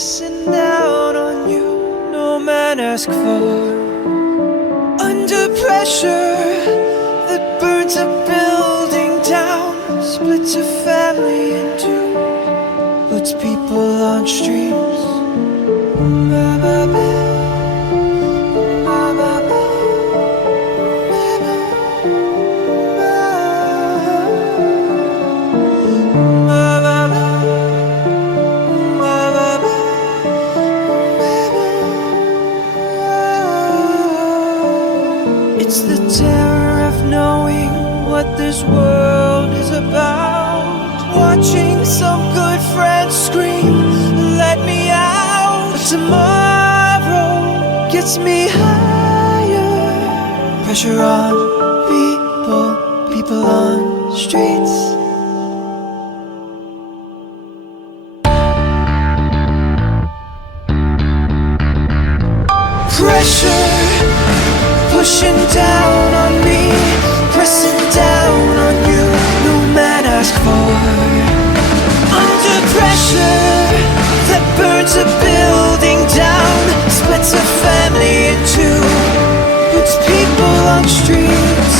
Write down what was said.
pressing down on you, no man asked for. Under pressure that burns a building down, splits a family in two, puts people on streams. It's the terror of knowing what this world is about. Watching some good friends scream, let me out. But tomorrow gets me higher. Pressure on people, people on streets. Pressure pushing down on me, pressing down on you, no man asked for. Under pressure that burns a building down, splits a family in two, puts people on streets.